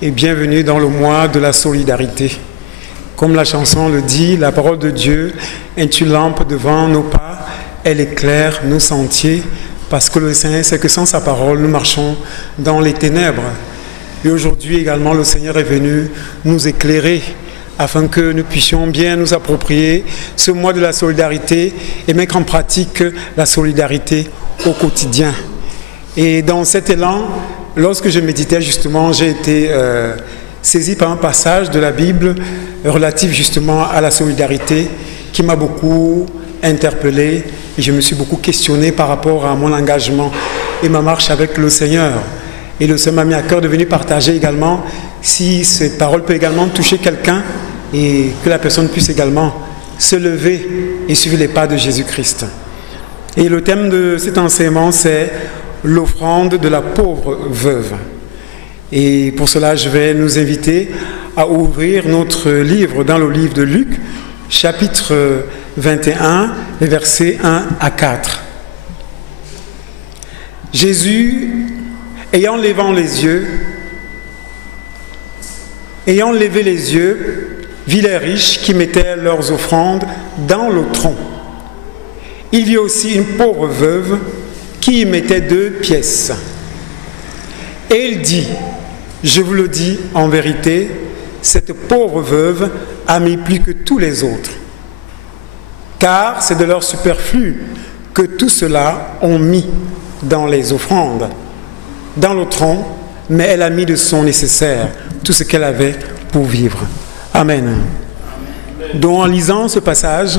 et bienvenue dans le mois de la solidarité. Comme la chanson le dit, la parole de Dieu est une lampe devant nos pas, elle éclaire nos sentiers, parce que le Seigneur sait que sans sa parole, nous marchons dans les ténèbres. Et aujourd'hui également, le Seigneur est venu nous éclairer afin que nous puissions bien nous approprier ce mois de la solidarité et mettre en pratique la solidarité au quotidien. Et dans cet élan, lorsque je méditais justement, j'ai été saisi par un passage de la Bible relatif justement à la solidarité qui m'a beaucoup interpellé et je me suis beaucoup questionné par rapport à mon engagement et ma marche avec le Seigneur. Et le Seigneur m'a mis à cœur de venir partager également si cette parole peut également toucher quelqu'un et que la personne puisse également se lever et suivre les pas de Jésus-Christ. Et le thème de cet enseignement, c'est l'offrande de la pauvre veuve. Et pour cela, je vais nous inviter à ouvrir notre livre dans le livre de Luc, chapitre 21, les versets 1 à 4. Jésus, ayant levé les yeux, vit les riches qui mettaient leurs offrandes dans le tronc. Il vit aussi une pauvre veuve qui y mettait 2 pièces. Et il dit, je vous le dis en vérité, cette pauvre veuve a mis plus que tous les autres. Car c'est de leur superflu que tous ceux-là ont mis dans les offrandes, dans le tronc, mais elle a mis de son nécessaire, tout ce qu'elle avait pour vivre. Amen. Donc en lisant ce passage,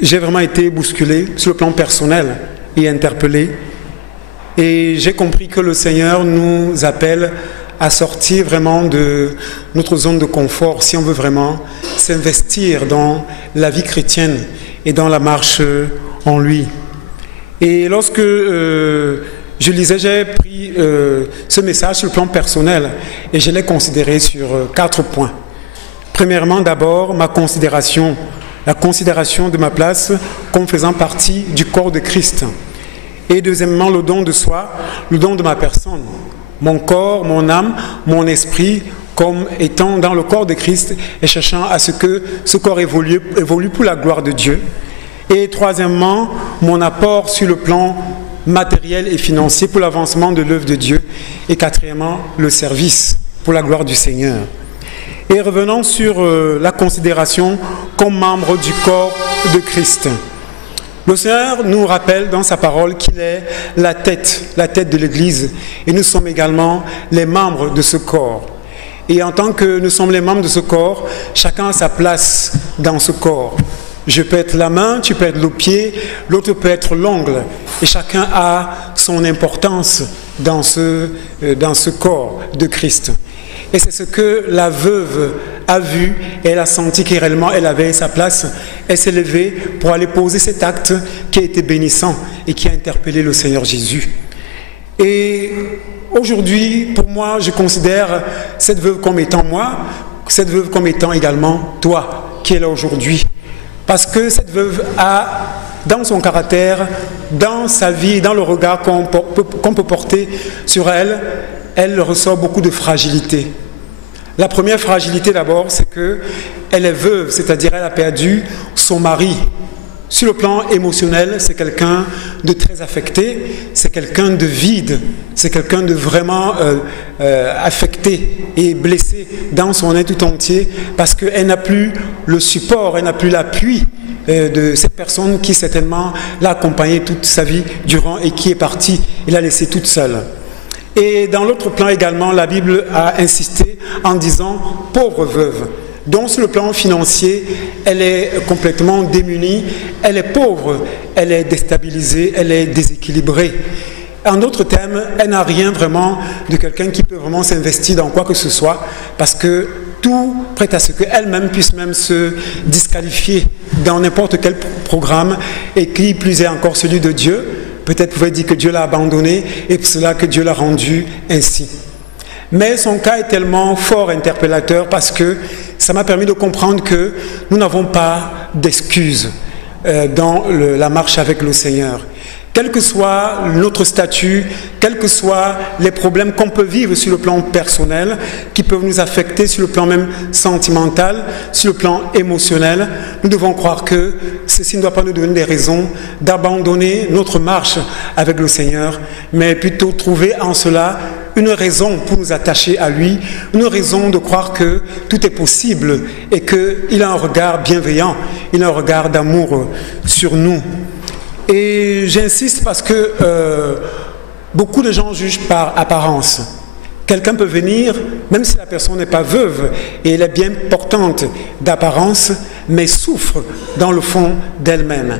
j'ai vraiment été bousculé sur le plan personnel et interpellé. Et j'ai compris que le Seigneur nous appelle à sortir vraiment de notre zone de confort si on veut vraiment s'investir dans la vie chrétienne et dans la marche en lui. Et lorsque je lisais, j'ai pris ce message sur le plan personnel et je l'ai considéré sur 4 points. Premièrement, d'abord, la considération de ma place comme faisant partie du corps de Christ. Et deuxièmement, le don de soi, le don de ma personne, mon corps, mon âme, mon esprit, comme étant dans le corps de Christ et cherchant à ce que ce corps évolue pour la gloire de Dieu. Et troisièmement, mon apport sur le plan matériel et financier pour l'avancement de l'œuvre de Dieu. Et quatrièmement, le service pour la gloire du Seigneur. Et revenons sur la considération comme membre du corps de Christ. Le Seigneur nous rappelle dans sa parole qu'il est la tête de l'Église. Et nous sommes également les membres de ce corps. Et en tant que nous sommes les membres de ce corps, chacun a sa place dans ce corps. Je peux être la main, tu peux être le pied, l'autre peut être l'ongle. Et chacun a son importance dans ce corps de Christ. Et c'est ce que la veuve a vu et elle a senti que réellement elle avait sa place. Elle s'est levée pour aller poser cet acte qui a été bénissant et qui a interpellé le Seigneur Jésus. Et aujourd'hui, pour moi, je considère cette veuve comme étant moi, cette veuve comme étant également toi qui es là aujourd'hui. Parce que cette veuve a, dans son caractère, dans sa vie, dans le regard qu'on peut porter sur elle, elle ressort beaucoup de fragilité. La première fragilité d'abord, c'est qu'elle est veuve, c'est-à-dire elle a perdu son mari. Sur le plan émotionnel, c'est quelqu'un de très affecté, c'est quelqu'un de vide, c'est quelqu'un de vraiment affecté et blessé dans son être tout entier parce qu'elle n'a plus le support, elle n'a plus l'appui de cette personne qui certainement l'a accompagnée toute sa vie durant et qui est partie et l'a laissée toute seule. Et dans l'autre plan également, la Bible a insisté en disant « pauvre veuve ». Donc sur le plan financier, elle est complètement démunie, elle est pauvre, elle est déstabilisée, elle est déséquilibrée. En d'autres termes, elle n'a rien vraiment de quelqu'un qui peut vraiment s'investir dans quoi que ce soit parce que tout prête à ce qu'elle-même puisse même se disqualifier dans n'importe quel programme et qui plus est encore celui de Dieu. Peut-être pouvait dire que Dieu l'a abandonné et pour cela que Dieu l'a rendu ainsi. Mais son cas est tellement fort interpellateur parce que ça m'a permis de comprendre que nous n'avons pas d'excuses dans la marche avec le Seigneur. Quel que soit notre statut, quels que soient les problèmes qu'on peut vivre sur le plan personnel, qui peuvent nous affecter sur le plan même sentimental, sur le plan émotionnel, nous devons croire que ceci ne doit pas nous donner des raisons d'abandonner notre marche avec le Seigneur, mais plutôt trouver en cela une raison pour nous attacher à lui, une raison de croire que tout est possible et qu'il a un regard bienveillant, il a un regard d'amour sur nous. Et j'insiste parce que beaucoup de gens jugent par apparence. Quelqu'un peut venir, même si la personne n'est pas veuve et elle est bien portante d'apparence, mais souffre dans le fond d'elle-même.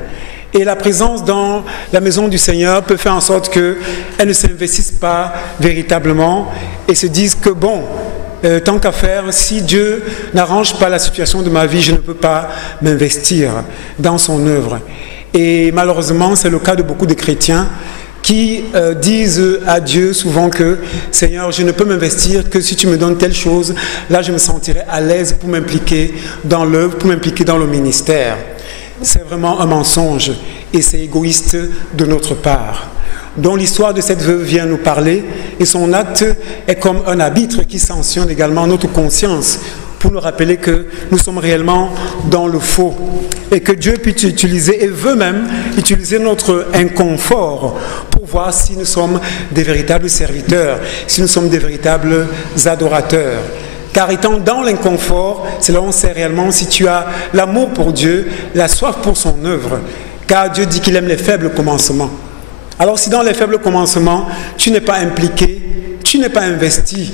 Et la présence dans la maison du Seigneur peut faire en sorte qu'elle ne s'investisse pas véritablement et se dise que bon, tant qu'à faire, si Dieu n'arrange pas la situation de ma vie, je ne peux pas m'investir dans son œuvre. Et malheureusement, c'est le cas de beaucoup de chrétiens qui disent à Dieu souvent que « Seigneur, je ne peux m'investir que si tu me donnes telle chose, là je me sentirai à l'aise pour m'impliquer dans l'œuvre, pour m'impliquer dans le ministère. » C'est vraiment un mensonge et c'est égoïste de notre part. Dont l'histoire de cette veuve vient nous parler et son acte est comme un arbitre qui sanctionne également notre conscience pour nous rappeler que nous sommes réellement dans le faux et que Dieu peut utiliser et veut même utiliser notre inconfort pour voir si nous sommes des véritables serviteurs, si nous sommes des véritables adorateurs. Car étant dans l'inconfort, c'est là où on sait réellement si tu as l'amour pour Dieu, la soif pour son œuvre, car Dieu dit qu'il aime les faibles commencements. Alors si dans les faibles commencements, tu n'es pas impliqué, tu n'es pas investi,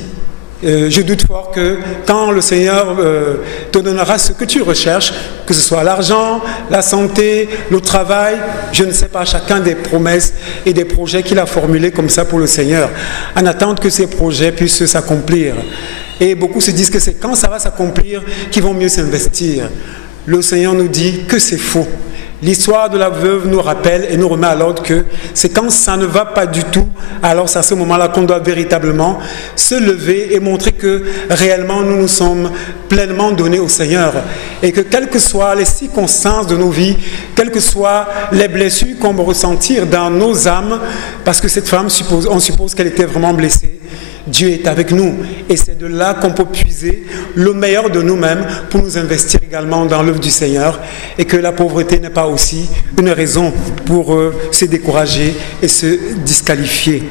je doute fort que quand le Seigneur te donnera ce que tu recherches, que ce soit l'argent, la santé, le travail, je ne sais pas, chacun des promesses et des projets qu'il a formulés comme ça pour le Seigneur, en attendant que ces projets puissent s'accomplir. Et beaucoup se disent que c'est quand ça va s'accomplir qu'ils vont mieux s'investir. Le Seigneur nous dit que c'est faux. L'histoire de la veuve nous rappelle et nous remet à l'ordre que c'est quand ça ne va pas du tout, alors c'est à ce moment-là qu'on doit véritablement se lever et montrer que réellement nous nous sommes pleinement donnés au Seigneur et que quelles que soient les circonstances de nos vies, quelles que soient les blessures qu'on va ressentir dans nos âmes, parce que cette femme, on suppose qu'elle était vraiment blessée, Dieu est avec nous et c'est de là qu'on peut puiser le meilleur de nous-mêmes pour nous investir également dans l'œuvre du Seigneur et que la pauvreté n'est pas aussi une raison pour se décourager et se disqualifier.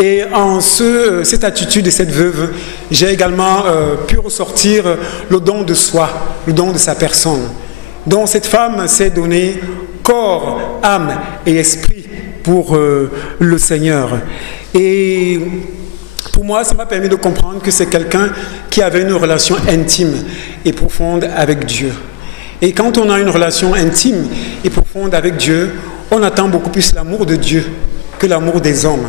Et en cette attitude de cette veuve, j'ai également pu ressortir le don de soi, le don de sa personne, dont cette femme s'est donnée corps, âme et esprit pour le Seigneur. Et pour moi, ça m'a permis de comprendre que c'est quelqu'un qui avait une relation intime et profonde avec Dieu. Et quand on a une relation intime et profonde avec Dieu, on attend beaucoup plus l'amour de Dieu que l'amour des hommes.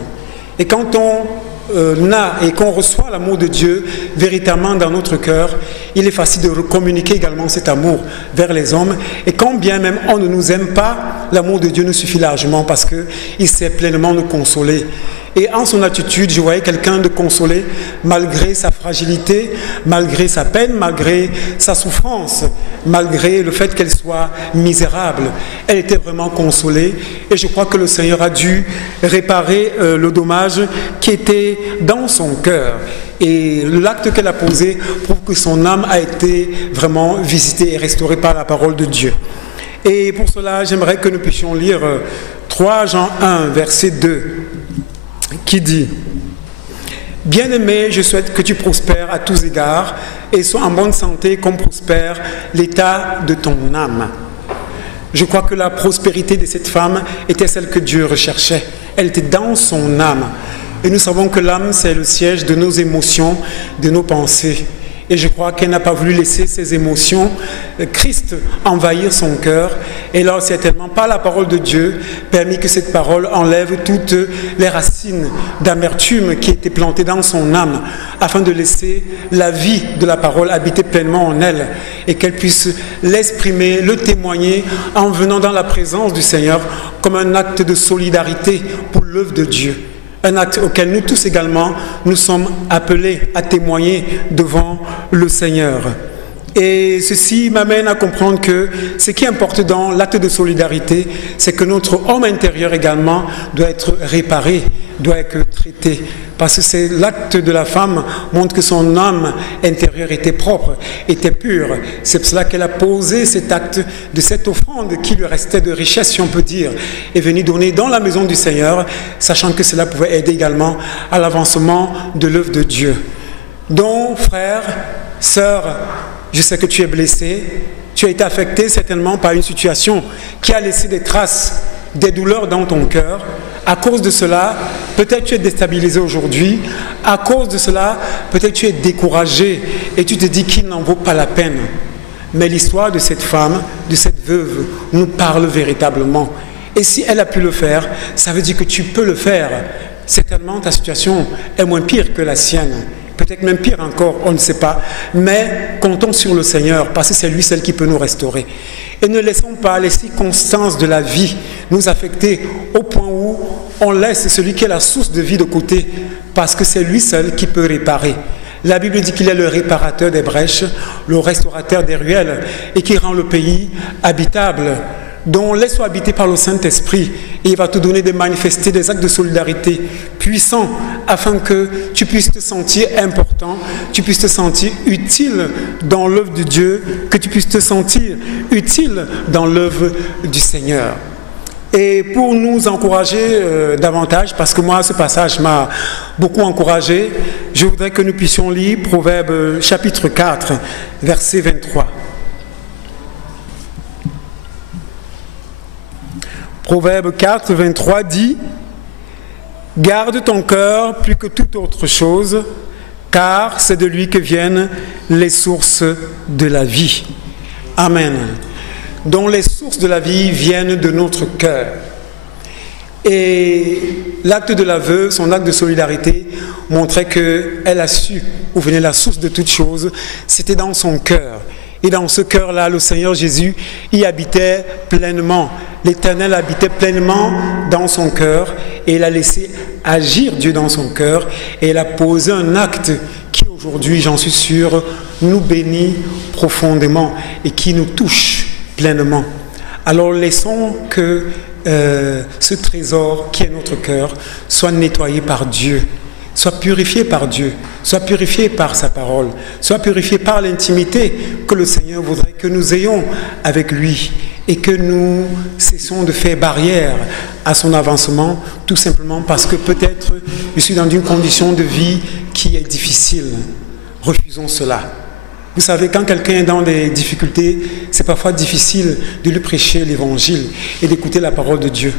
Et quand on a et qu'on reçoit l'amour de Dieu véritablement dans notre cœur, il est facile de communiquer également cet amour vers les hommes. Et quand bien même on ne nous aime pas, l'amour de Dieu nous suffit largement parce qu'il sait pleinement nous consoler. Et en son attitude, je voyais quelqu'un de consolé malgré sa fragilité, malgré sa peine, malgré sa souffrance, malgré le fait qu'elle soit misérable. Elle était vraiment consolée et je crois que le Seigneur a dû réparer le dommage qui était dans son cœur. Et l'acte qu'elle a posé prouve que son âme a été vraiment visitée et restaurée par la parole de Dieu. Et pour cela, j'aimerais que nous puissions lire 3 Jean 1, verset 2. Qui dit « Bien-aimé, je souhaite que tu prospères à tous égards et sois en bonne santé comme prospère l'état de ton âme. » Je crois que la prospérité de cette femme était celle que Dieu recherchait. Elle était dans son âme. Et nous savons que l'âme, c'est le siège de nos émotions, de nos pensées. Et je crois qu'elle n'a pas voulu laisser ses émotions, Christ, envahir son cœur. Et là, certainement, par la parole de Dieu, permis que cette parole enlève toutes les racines d'amertume qui étaient plantées dans son âme, afin de laisser la vie de la parole habiter pleinement en elle, et qu'elle puisse l'exprimer, le témoigner, en venant dans la présence du Seigneur, comme un acte de solidarité pour l'œuvre de Dieu. Un acte auquel nous tous également, nous sommes appelés à témoigner devant le Seigneur. Et ceci m'amène à comprendre que ce qui importe dans l'acte de solidarité, c'est que notre homme intérieur également doit être réparé, doit être traité. Parce que c'est l'acte de la femme montre que son âme intérieure était propre, était pure. C'est pour cela qu'elle a posé cet acte de cette offrande qui lui restait de richesse, si on peut dire, et venue donner dans la maison du Seigneur, sachant que cela pouvait aider également à l'avancement de l'œuvre de Dieu. Donc, frère, sœur, je sais que tu es blessé, tu as été affecté certainement par une situation qui a laissé des traces, des douleurs dans ton cœur. À cause de cela, peut-être tu es déstabilisé aujourd'hui. À cause de cela, peut-être tu es découragé et tu te dis qu'il n'en vaut pas la peine. Mais l'histoire de cette femme, de cette veuve, nous parle véritablement. Et si elle a pu le faire, ça veut dire que tu peux le faire. Certainement, ta situation est moins pire que la sienne. Peut-être même pire encore, on ne sait pas. Mais comptons sur le Seigneur, parce que c'est lui seul qui peut nous restaurer. Et ne laissons pas les circonstances de la vie nous affecter au point où on laisse celui qui est la source de vie de côté, parce que c'est lui seul qui peut réparer. La Bible dit qu'il est le réparateur des brèches, le restaurateur des ruelles, et qui rend le pays habitable. Donc laisse-toi habiter par le Saint-Esprit et il va te donner de manifester des actes de solidarité puissants afin que tu puisses te sentir important, tu puisses te sentir utile dans l'œuvre de Dieu, que tu puisses te sentir utile dans l'œuvre du Seigneur. Et pour nous encourager davantage, parce que moi ce passage m'a beaucoup encouragé, je voudrais que nous puissions lire Proverbe chapitre 4, verset 23. Proverbe 4, 23 dit « Garde ton cœur plus que toute autre chose, car c'est de lui que viennent les sources de la vie. » Amen. Donc les sources de la vie viennent de notre cœur. Et l'acte de la veuve, son acte de solidarité, montrait qu'elle a su où venait la source de toute chose, c'était dans son cœur. Et dans ce cœur-là, le Seigneur Jésus y habitait pleinement. L'Éternel habitait pleinement dans son cœur et il a laissé agir Dieu dans son cœur et il a posé un acte qui aujourd'hui, j'en suis sûr, nous bénit profondément et qui nous touche pleinement. Alors laissons que ce trésor qui est notre cœur soit nettoyé par Dieu. Soit purifié par Dieu, soit purifié par sa parole, soit purifié par l'intimité que le Seigneur voudrait que nous ayons avec lui et que nous cessons de faire barrière à son avancement, tout simplement parce que peut-être je suis dans une condition de vie qui est difficile. Refusons cela. Vous savez, quand quelqu'un est dans des difficultés, c'est parfois difficile de lui prêcher l'évangile et d'écouter la parole de Dieu.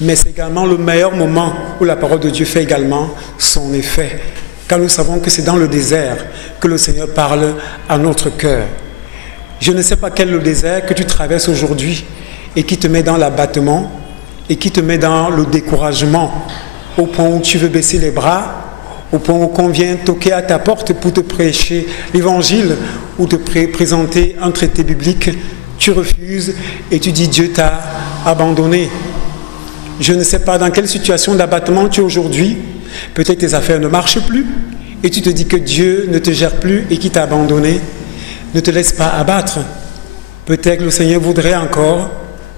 Mais c'est également le meilleur moment où la parole de Dieu fait également son effet. Car nous savons que c'est dans le désert que le Seigneur parle à notre cœur. Je ne sais pas quel est le désert que tu traverses aujourd'hui et qui te met dans l'abattement et qui te met dans le découragement au point où tu veux baisser les bras, au point où on vient toquer à ta porte pour te prêcher l'évangile ou te présenter un traité biblique. Tu refuses et tu dis Dieu t'a abandonné. Je ne sais pas dans quelle situation d'abattement tu es aujourd'hui. Peut-être tes affaires ne marchent plus et tu te dis que Dieu ne te gère plus et qu'il t'a abandonné. Ne te laisse pas abattre. Peut-être que le Seigneur voudrait encore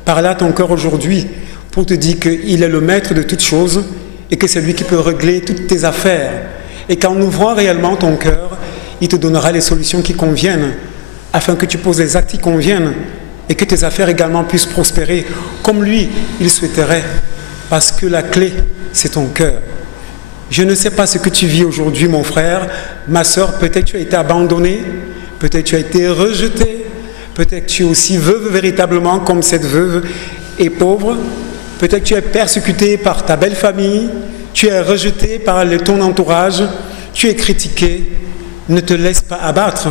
parler à ton cœur aujourd'hui pour te dire qu'il est le maître de toutes choses et que c'est lui qui peut régler toutes tes affaires. Et qu'en ouvrant réellement ton cœur, il te donnera les solutions qui conviennent afin que tu poses les actes qui conviennent et que tes affaires également puissent prospérer comme lui, il souhaiterait. Parce que la clé, c'est ton cœur. Je ne sais pas ce que tu vis aujourd'hui, mon frère, ma soeur, peut-être tu as été abandonné, peut-être tu as été rejeté, peut-être tu es aussi veuve véritablement comme cette veuve est pauvre, peut-être tu es persécuté par ta belle famille, tu es rejeté par ton entourage, tu es critiqué. Ne te laisse pas abattre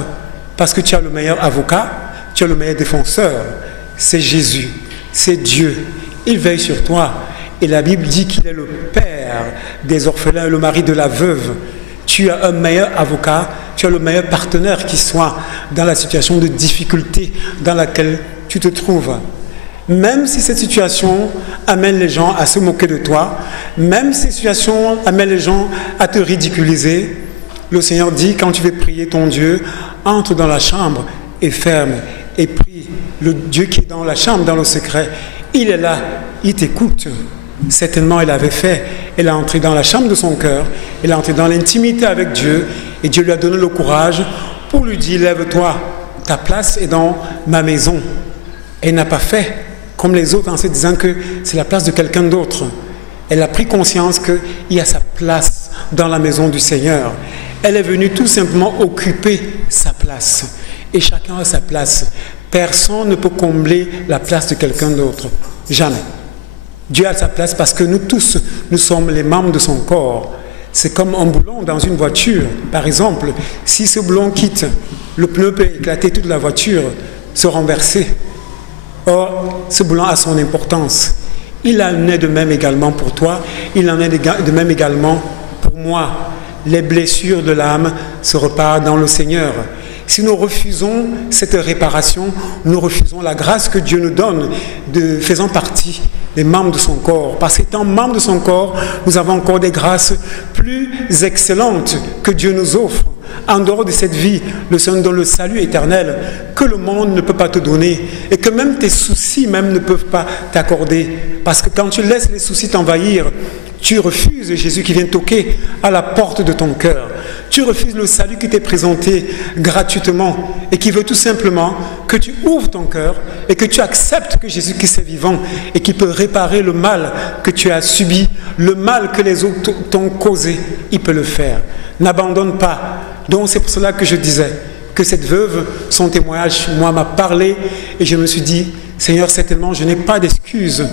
parce que tu as le meilleur avocat, tu as le meilleur défenseur, c'est Jésus, c'est Dieu, il veille sur toi. Et la Bible dit qu'il est le père des orphelins et le mari de la veuve. Tu as un meilleur avocat, tu as le meilleur partenaire qui soit dans la situation de difficulté dans laquelle tu te trouves. Même si cette situation amène les gens à se moquer de toi, même si cette situation amène les gens à te ridiculiser, le Seigneur dit, quand tu veux prier ton Dieu, entre dans la chambre et ferme et prie le Dieu qui est dans la chambre, dans le secret. Il est là, il t'écoute. Certainement, elle avait fait. Elle est entrée dans la chambre de son cœur, elle est entrée dans l'intimité avec Dieu, et Dieu lui a donné le courage pour lui dire, lève-toi, ta place est dans ma maison. Elle n'a pas fait comme les autres en se disant que c'est la place de quelqu'un d'autre. Elle a pris conscience qu'il y a sa place dans la maison du Seigneur. Elle est venue tout simplement occuper sa place. Et chacun a sa place. Personne ne peut combler la place de quelqu'un d'autre. Jamais. Dieu a sa place parce que nous tous, nous sommes les membres de son corps. C'est comme un boulon dans une voiture. Par exemple, si ce boulon quitte, le pneu peut éclater, toute la voiture se renverser. Or, ce boulon a son importance. Il en est de même également pour toi, il en est de même également pour moi. Les blessures de l'âme se reparent dans le Seigneur. Si nous refusons cette réparation, nous refusons la grâce que Dieu nous donne de faisant partie des membres de son corps. Parce qu'étant membres de son corps, nous avons encore des grâces plus excellentes que Dieu nous offre. En dehors de cette vie, le Seigneur donne le salut éternel que le monde ne peut pas te donner et que même tes soucis même ne peuvent pas t'accorder. Parce que quand tu laisses les soucis t'envahir, tu refuses Jésus qui vient toquer à la porte de ton cœur. Tu refuses le salut qui t'est présenté gratuitement et qui veut tout simplement que tu ouvres ton cœur et que tu acceptes que Jésus-Christ est vivant et qui peut réparer le mal que tu as subi, le mal que les autres t'ont causé. Il peut le faire. N'abandonne pas. Donc c'est pour cela que je disais que cette veuve, son témoignage, moi, m'a parlé et je me suis dit, Seigneur, certainement, je n'ai pas d'excuses.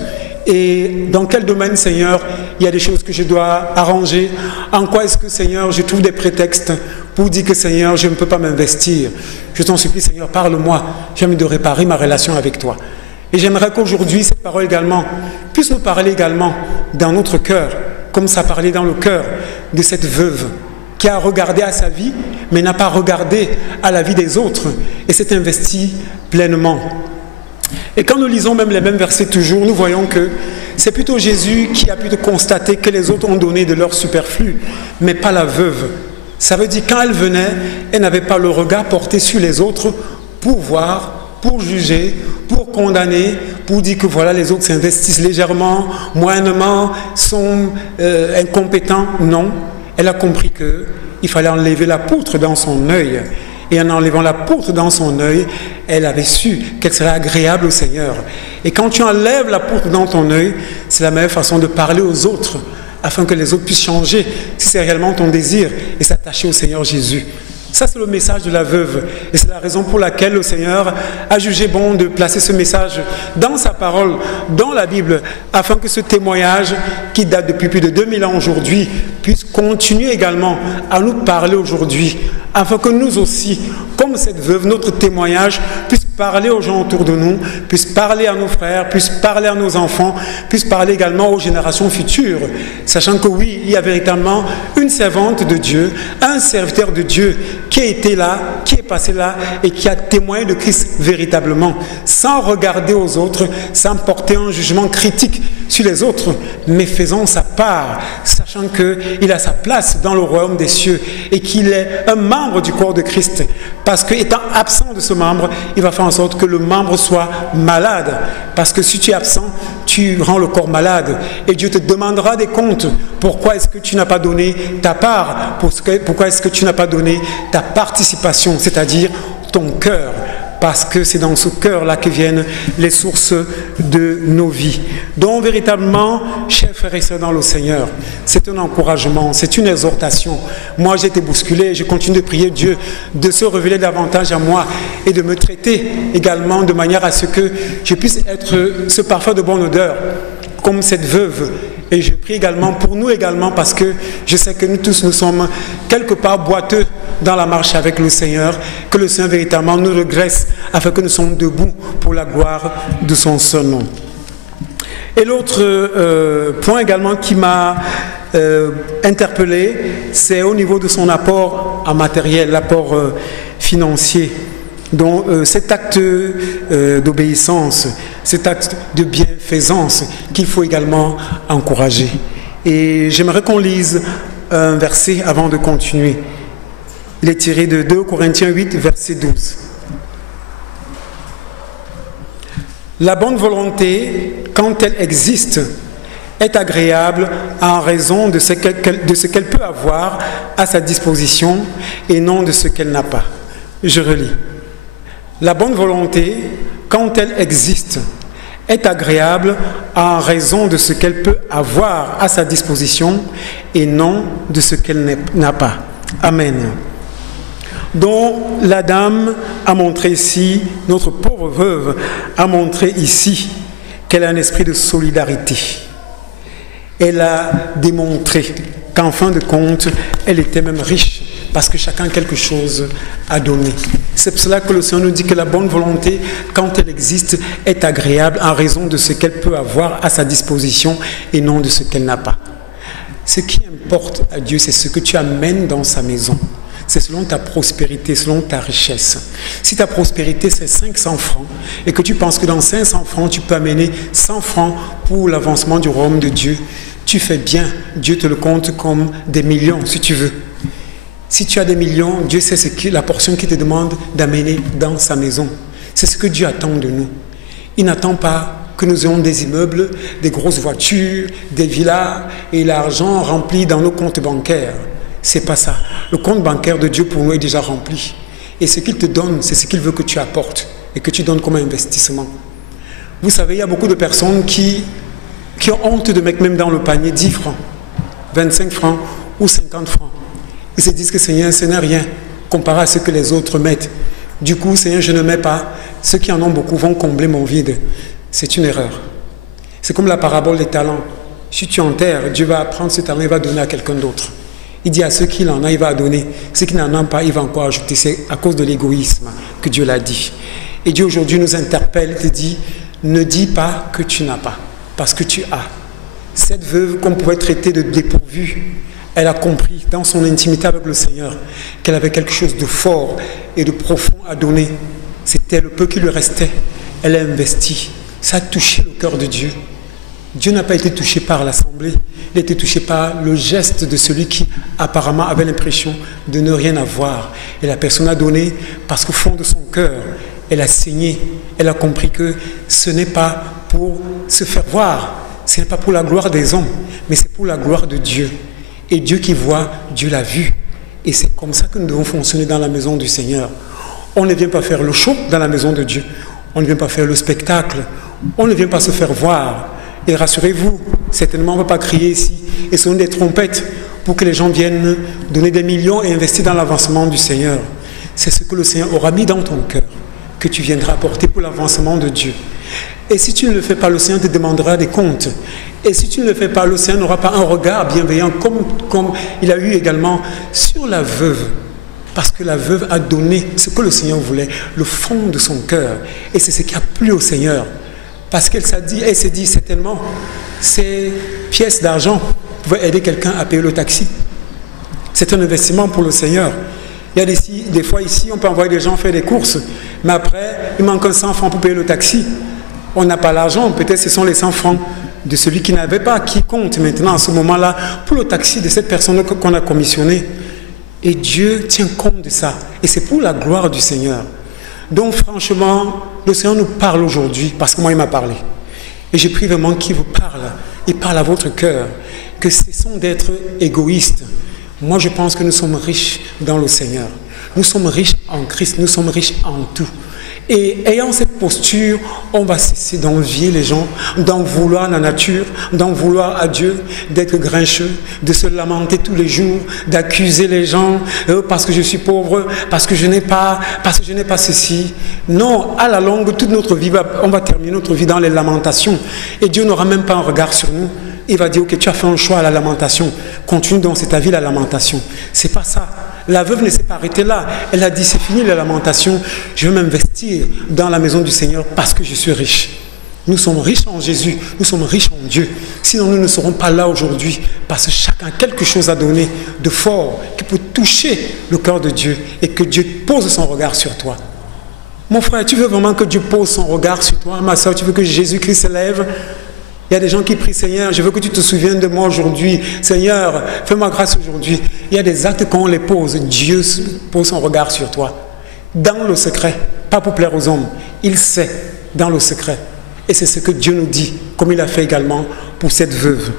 Et dans quel domaine, Seigneur, il y a des choses que je dois arranger? En quoi est-ce que, Seigneur, je trouve des prétextes pour dire que, Seigneur, je ne peux pas m'investir? Je t'en supplie, Seigneur, parle-moi. J'ai envie de réparer ma relation avec toi. Et j'aimerais qu'aujourd'hui, cette parole également puisse nous parler également dans notre cœur, comme ça parlait dans le cœur de cette veuve qui a regardé à sa vie, mais n'a pas regardé à la vie des autres et s'est investi pleinement. Et quand nous lisons même les mêmes versets toujours, nous voyons que c'est plutôt Jésus qui a pu constater que les autres ont donné de leur superflu, mais pas la veuve. Ça veut dire quand elle venait, elle n'avait pas le regard porté sur les autres pour voir, pour juger, pour condamner, pour dire que voilà, les autres s'investissent légèrement, moyennement, sont incompétents. Non, elle a compris qu'il fallait enlever la poutre dans son œil. Et en enlevant la poutre dans son œil, elle avait su qu'elle serait agréable au Seigneur. Et quand tu enlèves la poutre dans ton œil, c'est la meilleure façon de parler aux autres, afin que les autres puissent changer, si c'est réellement ton désir, et s'attacher au Seigneur Jésus. Ça, c'est le message de la veuve. Et c'est la raison pour laquelle le Seigneur a jugé bon de placer ce message dans sa parole, dans la Bible, afin que ce témoignage, qui date depuis plus de 2000 ans aujourd'hui, puisse continuer également à nous parler aujourd'hui, afin que nous aussi, comme cette veuve, notre témoignage puisse parler aux gens autour de nous, puisse parler à nos frères, puisse parler à nos enfants, puisse parler également aux générations futures, sachant que oui, il y a véritablement une servante de Dieu, un serviteur de Dieu qui a été là, qui est passé là et qui a témoigné de Christ véritablement, sans regarder aux autres, sans porter un jugement critique sur les autres, mais faisant sa part, sachant qu'il a sa place dans le royaume des cieux et qu'il est un membre du corps de Christ. Parce qu'étant absent de ce membre, il va faire en sorte que le membre soit malade. Parce que si tu es absent, tu rends le corps malade. Et Dieu te demandera des comptes. Pourquoi est-ce que tu n'as pas donné ta part? Pourquoi est-ce que tu n'as pas donné ta participation, c'est-à-dire ton cœur? Parce que c'est dans ce cœur-là que viennent les sources de nos vies. Donc, véritablement, chers frères et sœurs dans le Seigneur, c'est un encouragement, c'est une exhortation. Moi, j'ai été bousculé, je continue de prier Dieu de se révéler davantage à moi et de me traiter également de manière à ce que je puisse être ce parfum de bonne odeur, comme cette veuve. Et je prie également pour nous également, parce que je sais que nous tous, nous sommes quelque part boiteux dans la marche avec le Seigneur, que le Seigneur véritablement nous regresse afin que nous soyons debout pour la gloire de son seul nom. Et l'autre point également qui m'a interpellé, c'est au niveau de son apport en matériel, l'apport financier. Donc cet acte d'obéissance, cet acte de bienfaisance qu'il faut également encourager. Et j'aimerais qu'on lise un verset avant de continuer. Il est tiré de 2 Corinthiens 8, verset 12. La bonne volonté, quand elle existe, est agréable en raison de ce qu'elle peut avoir à sa disposition et non de ce qu'elle n'a pas. Je relis. La bonne volonté, quand elle existe, est agréable en raison de ce qu'elle peut avoir à sa disposition et non de ce qu'elle n'a pas. Amen. Donc la dame a montré ici, notre pauvre veuve a montré ici qu'elle a un esprit de solidarité. Elle a démontré qu'en fin de compte, elle était même riche parce que chacun quelque chose a donné. C'est pour cela que le Seigneur nous dit que la bonne volonté, quand elle existe, est agréable en raison de ce qu'elle peut avoir à sa disposition et non de ce qu'elle n'a pas. Ce qui importe à Dieu, c'est ce que tu amènes dans sa maison. C'est selon ta prospérité, selon ta richesse. Si ta prospérité, c'est 500 francs, et que tu penses que dans 500 francs, tu peux amener 100 francs pour l'avancement du royaume de Dieu, tu fais bien. Dieu te le compte comme des millions, si tu veux. Si tu as des millions, Dieu sait la portion qu'il te demande d'amener dans sa maison. C'est ce que Dieu attend de nous. Il n'attend pas que nous ayons des immeubles, des grosses voitures, des villas et l'argent rempli dans nos comptes bancaires. C'est pas ça. Le compte bancaire de Dieu pour nous est déjà rempli. Et ce qu'il te donne, c'est ce qu'il veut que tu apportes et que tu donnes comme investissement. Vous savez, il y a beaucoup de personnes qui ont honte de mettre même dans le panier 10 francs, 25 francs ou 50 francs. Ils se disent que Seigneur, ce n'est rien comparé à ce que les autres mettent. Du coup, Seigneur, je ne mets pas. Ceux qui en ont beaucoup vont combler mon vide. C'est une erreur. C'est comme la parabole des talents. Si tu enterres, Dieu va prendre ce talent et va donner à quelqu'un d'autre. Il dit à ceux qui en ont, il va donner. Ceux qui n'en ont pas, il va encore ajouter. C'est à cause de l'égoïsme que Dieu l'a dit. Et Dieu aujourd'hui nous interpelle, te dit, ne dis pas que tu n'as pas, parce que tu as. Cette veuve qu'on pouvait traiter de dépourvue, elle a compris dans son intimité avec le Seigneur qu'elle avait quelque chose de fort et de profond à donner. C'était le peu qui lui restait. Elle a investi. Ça a touché le cœur de Dieu. Dieu n'a pas été touché par l'assemblée. Il a été touché par le geste de celui qui apparemment avait l'impression de ne rien avoir. Et la personne a donné parce qu'au fond de son cœur, elle a saigné. Elle a compris que ce n'est pas pour se faire voir. Ce n'est pas pour la gloire des hommes, mais c'est pour la gloire de Dieu. Et Dieu qui voit, Dieu l'a vu. Et c'est comme ça que nous devons fonctionner dans la maison du Seigneur. On ne vient pas faire le show dans la maison de Dieu. On ne vient pas faire le spectacle. On ne vient pas se faire voir. Et rassurez-vous, certainement on ne va pas crier ici et sonner des trompettes pour que les gens viennent donner des millions et investir dans l'avancement du Seigneur. C'est ce que le Seigneur aura mis dans ton cœur, que tu viendras apporter pour l'avancement de Dieu. Et si tu ne le fais pas, le Seigneur te demandera des comptes. Et si tu ne le fais pas, le Seigneur n'aura pas un regard bienveillant comme il a eu également sur la veuve. Parce que la veuve a donné ce que le Seigneur voulait, le fond de son cœur. Et c'est ce qui a plu au Seigneur. Parce qu'elle s'est dit certainement, ces pièces d'argent pouvaient aider quelqu'un à payer le taxi. C'est un investissement pour le Seigneur. Il y a des fois ici, on peut envoyer des gens faire des courses, mais après, il manque un 100 francs pour payer le taxi. On n'a pas l'argent, peut-être ce sont les 100 francs de celui qui n'avait pas, qui compte maintenant à ce moment-là pour le taxi de cette personne qu'on a commissionnée. Et Dieu tient compte de ça. Et c'est pour la gloire du Seigneur. Donc franchement, le Seigneur nous parle aujourd'hui, parce que moi il m'a parlé. Et j'ai pris vraiment qu'il vous parle. Il parle à votre cœur. Que cessons d'être égoïstes. Moi je pense que nous sommes riches dans le Seigneur. Nous sommes riches en Christ, nous sommes riches en tout. Et ayant cette posture, on va cesser d'envier les gens, d'en vouloir la nature, d'en vouloir à Dieu, d'être grincheux, de se lamenter tous les jours, d'accuser les gens parce que je suis pauvre, parce que je n'ai pas ceci. Non, à la longue, toute notre vie, on va terminer notre vie dans les lamentations. Et Dieu n'aura même pas un regard sur nous. Il va dire, ok, tu as fait un choix à la lamentation. Continue donc, c'est ta vie la lamentation. C'est pas ça. La veuve ne s'est pas arrêtée là. Elle a dit, c'est fini la lamentation. Je vais m'investir dans la maison du Seigneur parce que je suis riche. Nous sommes riches en Jésus. Nous sommes riches en Dieu. Sinon, nous ne serons pas là aujourd'hui parce que chacun a quelque chose à donner de fort qui peut toucher le cœur de Dieu et que Dieu pose son regard sur toi. Mon frère, tu veux vraiment que Dieu pose son regard sur toi? Ma soeur, tu veux que Jésus-Christ se lève? Il y a des gens qui prient, Seigneur, je veux que tu te souviennes de moi aujourd'hui. Seigneur, fais-moi grâce aujourd'hui. Il y a des actes quand on les pose, Dieu pose son regard sur toi. Dans le secret, pas pour plaire aux hommes. Il sait, dans le secret. Et c'est ce que Dieu nous dit, comme il a fait également pour cette veuve.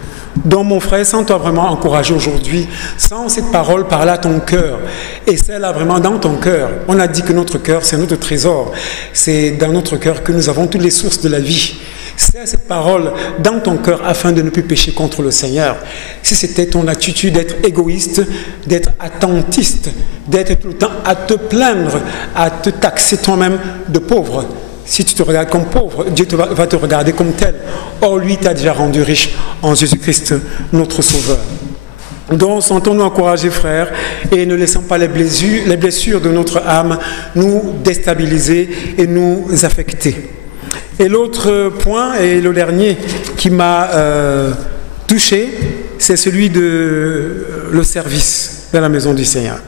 Donc mon frère, sens-toi vraiment encouragé aujourd'hui, sens cette parole parler à ton cœur, et celle-là vraiment dans ton cœur. On a dit que notre cœur, c'est notre trésor, c'est dans notre cœur que nous avons toutes les sources de la vie. C'est cette parole dans ton cœur afin de ne plus pécher contre le Seigneur. Si c'était ton attitude d'être égoïste, d'être attentiste, d'être tout le temps à te plaindre, à te taxer toi-même de pauvre, si tu te regardes comme pauvre, Dieu va te regarder comme tel. Or, lui t'a déjà rendu riche en Jésus-Christ, notre Sauveur. Donc, sentons-nous encouragés, frères, et ne laissons pas les blessures de notre âme nous déstabiliser et nous affecter. Et l'autre point, et le dernier qui m'a touché, c'est celui de le service dans la maison du Seigneur.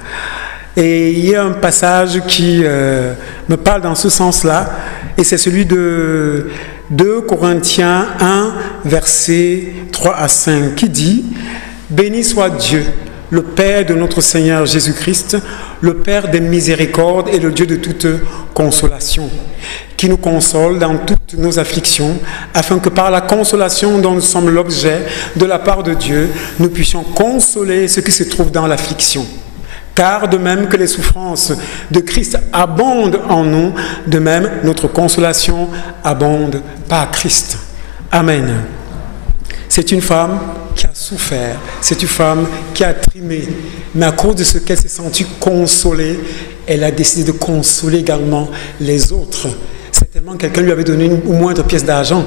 Et il y a un passage qui me parle dans ce sens-là, et c'est celui de 2 Corinthiens 1, versets 3 à 5, qui dit « Béni soit Dieu, le Père de notre Seigneur Jésus-Christ, le Père des miséricordes et le Dieu de toute consolation, qui nous console dans toutes nos afflictions, afin que par la consolation dont nous sommes l'objet de la part de Dieu, nous puissions consoler ceux qui se trouvent dans l'affliction. Car de même que les souffrances de Christ abondent en nous, de même notre consolation abonde par Christ. » Amen. C'est une femme qui a souffert, c'est une femme qui a trimé, mais à cause de ce qu'elle s'est sentie consolée, elle a décidé de consoler également les autres. Certainement, quelqu'un lui avait donné une ou moindre pièce d'argent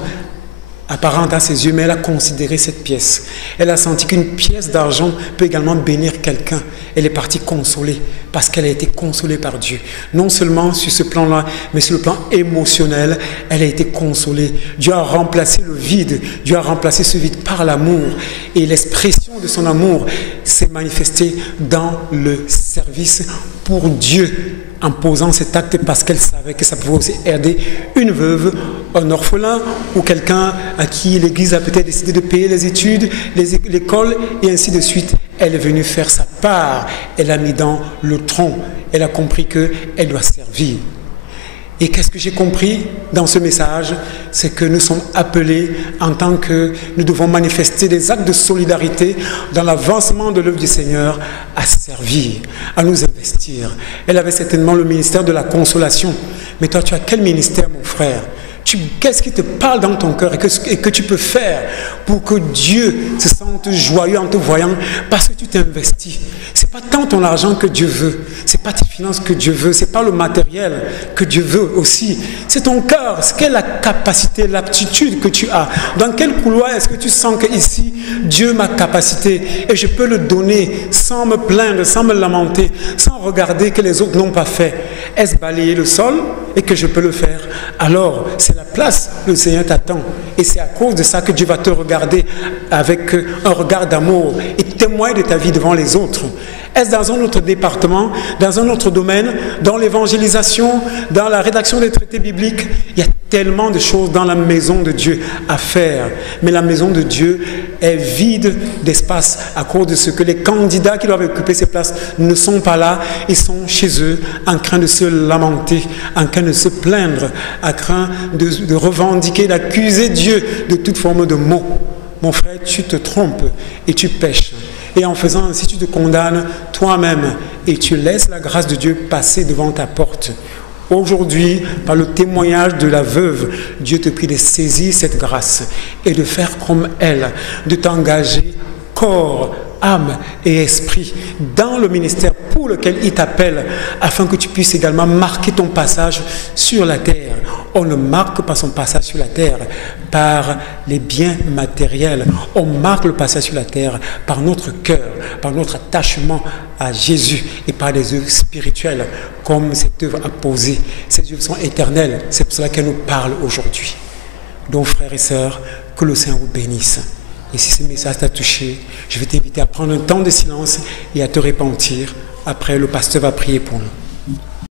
apparente à ses yeux, mais elle a considéré cette pièce. Elle a senti qu'une pièce d'argent peut également bénir quelqu'un. Elle est partie consolée parce qu'elle a été consolée par Dieu. Non seulement sur ce plan-là, mais sur le plan émotionnel, elle a été consolée. Dieu a remplacé le vide. Dieu a remplacé ce vide par l'amour. Et l'expression de son amour s'est manifestée dans le service pour Dieu, en posant cet acte parce qu'elle savait que ça pouvait aussi aider une veuve, un orphelin ou quelqu'un à qui l'Église a peut-être décidé de payer les études, l'école et ainsi de suite. Elle est venue faire sa part, elle a mis dans le tronc, elle a compris qu'elle doit servir. Et qu'est-ce que j'ai compris dans ce message? C'est que nous sommes appelés en tant que nous devons manifester des actes de solidarité dans l'avancement de l'œuvre du Seigneur, à servir, à nous investir. Elle avait certainement le ministère de la consolation. Mais toi, tu as quel ministère, mon frère? Qu'est-ce qui te parle dans ton cœur et que tu peux faire pour que Dieu se sente joyeux en te voyant parce que tu t'investis? Ce n'est pas tant ton argent que Dieu veut, ce n'est pas tes finances que Dieu veut, ce n'est pas le matériel que Dieu veut aussi. C'est ton cœur, quelle est la capacité, l'aptitude que tu as. Dans quel couloir est-ce que tu sens qu'ici, Dieu m'a capacité et je peux le donner sans me plaindre, sans me lamenter, sans regarder que les autres n'ont pas fait? Est-ce balayer le sol et que je peux le faire? Alors, c'est la place que le Seigneur t'attend. Et c'est à cause de ça que Dieu va te regarder avec un regard d'amour et témoigner de ta vie devant les autres. Est-ce dans un autre département, dans un autre domaine, dans l'évangélisation, dans la rédaction des traités bibliques? Il y a tellement de choses dans la maison de Dieu à faire. Mais la maison de Dieu est vide d'espace à cause de ce que les candidats qui doivent occuper ces places ne sont pas là. Ils sont chez eux en train de se lamenter, en train de se plaindre, en train de revendiquer, d'accuser Dieu de toute forme de maux. Mon frère, tu te trompes et tu pèches. Et en faisant ainsi, tu te condamnes toi-même et tu laisses la grâce de Dieu passer devant ta porte. Aujourd'hui, par le témoignage de la veuve, Dieu te prie de saisir cette grâce et de faire comme elle, de t'engager corps, âme et esprit dans le ministère pour lequel il t'appelle, afin que tu puisses également marquer ton passage sur la terre. On ne marque pas son passage sur la terre par les biens matériels. On marque le passage sur la terre par notre cœur, par notre attachement à Jésus et par des œuvres spirituelles, comme cette œuvre a posé. Ces œuvres sont éternelles. C'est pour cela qu'elle nous parle aujourd'hui. Donc, frères et sœurs, que le Seigneur vous bénisse. Et si ce message t'a touché, je vais t'inviter à prendre un temps de silence et à te repentir. Après, le pasteur va prier pour nous.